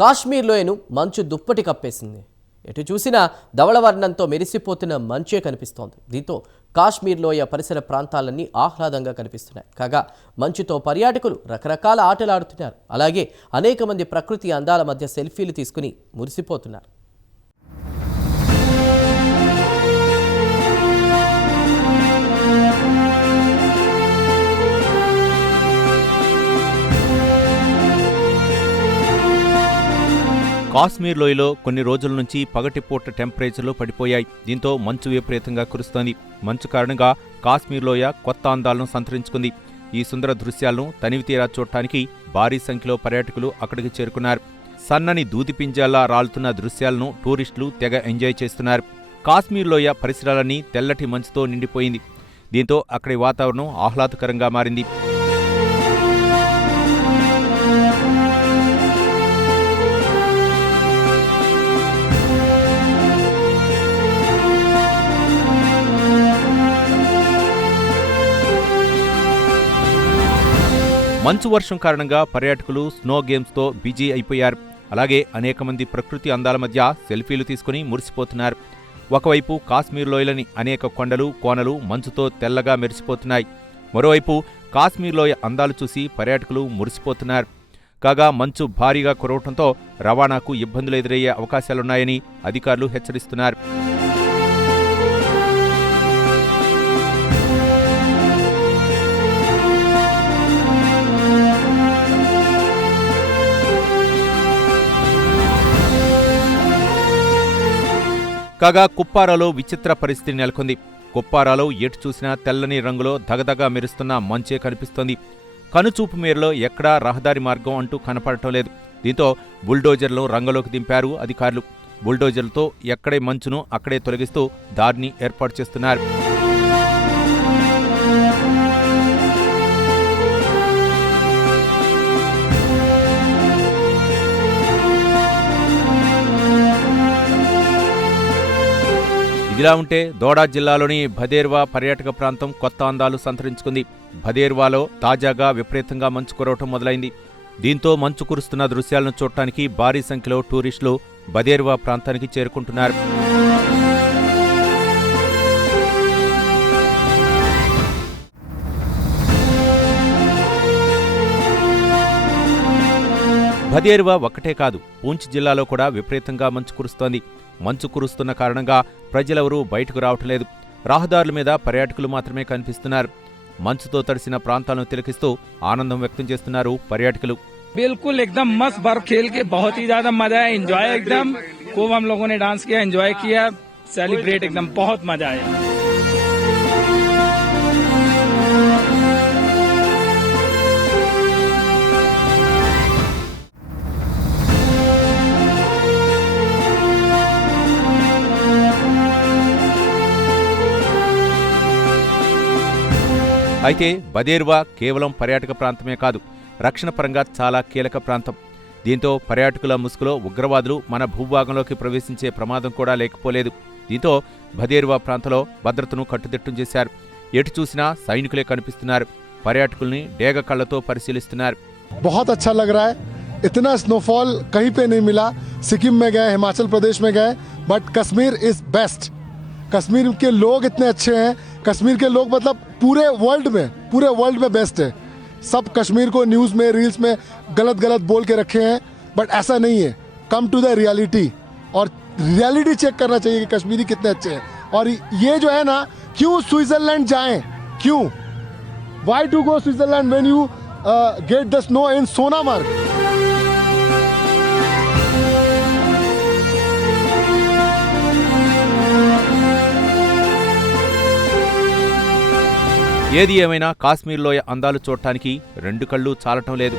కాశ్మీర్లోయను మంచు దుప్పటి కప్పేసింది. ఎటు చూసినా ధవళవర్ణంతో మెరిసిపోతున్న మంచే కనిపిస్తోంది. దీంతో కాశ్మీర్ లోయ పరిసర ప్రాంతాలన్నీ ఆహ్లాదంగా కనిపిస్తున్నాయి. కాగా మంచుతో పర్యాటకులు రకరకాల ఆటలు ఆడుతున్నారు. అలాగే అనేక మంది ప్రకృతి అందాల మధ్య సెల్ఫీలు తీసుకుని మురిసిపోతున్నారు. కాశ్మీర్ లోయలో కొన్ని రోజుల నుంచి పగటిపూట టెంపరేచర్లు పడిపోయాయి. దీంతో మంచు విపరీతంగా కురుస్తోంది. మంచు కారణంగా కాశ్మీర్ లోయ కొత్త అందాలను సంతరించుకుంది. ఈ సుందర దృశ్యాలను తనివితీరా చూడటానికి భారీ సంఖ్యలో పర్యాటకులు అక్కడికి చేరుకున్నారు. సన్నని దూదిపింజాల్లా రాలుతున్న దృశ్యాలను టూరిస్టులు తెగ ఎంజాయ్ చేస్తున్నారు. కాశ్మీర్ లోయ పరిసరాలన్నీ తెల్లటి మంచుతో నిండిపోయింది. దీంతో అక్కడి వాతావరణం ఆహ్లాదకరంగా మారింది. మంచు వర్షం కారణంగా పర్యాటకులు స్నో గేమ్స్తో బిజీ అయిపోయారు. అలాగే అనేక మంది ప్రకృతి అందాల మధ్య సెల్ఫీలు తీసుకుని మురిసిపోతున్నారు. ఒకవైపు కాశ్మీర్ లోయలోని అనేక కొండలు కోనలు మంచుతో తెల్లగా మెరిసిపోతున్నాయి. మరోవైపు కాశ్మీర్ లోయ అందాలు చూసి పర్యాటకులు మురిసిపోతున్నారు. కాగా మంచు భారీగా కురవటంతో రవాణాకు ఇబ్బందులు ఎదురయ్యే అవకాశాలున్నాయని అధికారులు హెచ్చరిస్తున్నారు. కాగా కుప్వారాలో విచిత్ర పరిస్థితి నెలకొంది. కుప్వారాలో ఎటు చూసినా తెల్లని రంగులో దగదగా మెరుస్తున్న మంచే కనిపిస్తోంది. కనుచూపు మేరలో ఎక్కడా రహదారి మార్గం అంటూ కనపడటం లేదు. దీంతో బుల్డోజర్లను రంగంలోకి దింపారు అధికారులు. బుల్డోజర్లతో ఎక్కడే మంచును అక్కడే తొలగిస్తూ దారిని ఏర్పాటు చేస్తున్నారు. ఇలా ఉంటే దోడా జిల్లాలోని భదేర్వా పర్యాటక ప్రాంతం కొత్త అందాలు సంతరించుకుంది. భదేర్వాలో తాజాగా విపరీతంగా మంచు కురవటం మొదలైంది. దీంతో మంచు కురుస్తున్న దృశ్యాలను చూడటానికి భారీ సంఖ్యలో టూరిస్టులు భదేర్వా ప్రాంతానికి చేరుకుంటున్నారు. భదేర్వా ఒక్కటే కాదు, పూంచ్ జిల్లాలో కూడా విపరీతంగా మంచు కురుస్తోంది. మంచు కురుస్తున్న కారణంగా ప్రజలెవరూ బయటకు రావట్లేదు. రహదారుల మీద పర్యాటకులు మాత్రమే కనిపిస్తున్నారు. మంచుతో తడిసిన ప్రాంతాలను తిలకిస్తూ ఆనందం వ్యక్తం చేస్తున్నారు పర్యాటకులు. बिल्कुल एकदम मस्त बर्फ खेल के बहुत ही ज्यादा मजा है, एंजॉय एकदम खूब हम लोगों ने डांस किया, एंजॉय किया, सेलिब्रेट एकदम बहुत मजा आया. అయితే భదేర్వా కేవలం పర్యాటక ప్రాంతమే కాదు, రక్షణ పరంగా చాలా కీలక ప్రాంతం. దీంతో పర్యాటకుల ముసుగులో ఉగ్రవాదులు మన భూభాగంలోకి ప్రవేశించే ప్రమాదం కూడా లేకపోలేదు. దీంతో భదేర్వా ప్రాంతంలో భద్రతను కట్టుదిట్టం చేశారు. ఎటు చూసినా సైనికులే కనిపిస్తున్నారు. పర్యాటకుల్ని డేగ కళ్లతో పరిశీలిస్తున్నారు. बहुत अच्छा लग रहा है. इतना स्नोफॉल कहीं पे नहीं मिला. सिक्किम में गए, हिमाचल प्रदेश में गए, but Kashmir is best. Kashmir के लोग इतने अच्छे हैं. कश्मीर के लोग मतलब पूरे वर्ल्ड में बेस्ट है. सब कश्मीर को न्यूज़ में, रील्स में गलत बोल के रखे हैं, बट ऐसा नहीं है. कम टू द रियलिटी, और रियलिटी चेक करना चाहिए कि कश्मीरी कितने अच्छे हैं. और ये जो है ना, क्यों स्विट्जरलैंड जाएं, क्यों, why to go Switzerland when you get the snow in Sonamarg. ఏది ఏమైనా కాశ్మీర్ లోయ అందాలు చూడటానికి రెండు కళ్ళు చాలటం లేదు.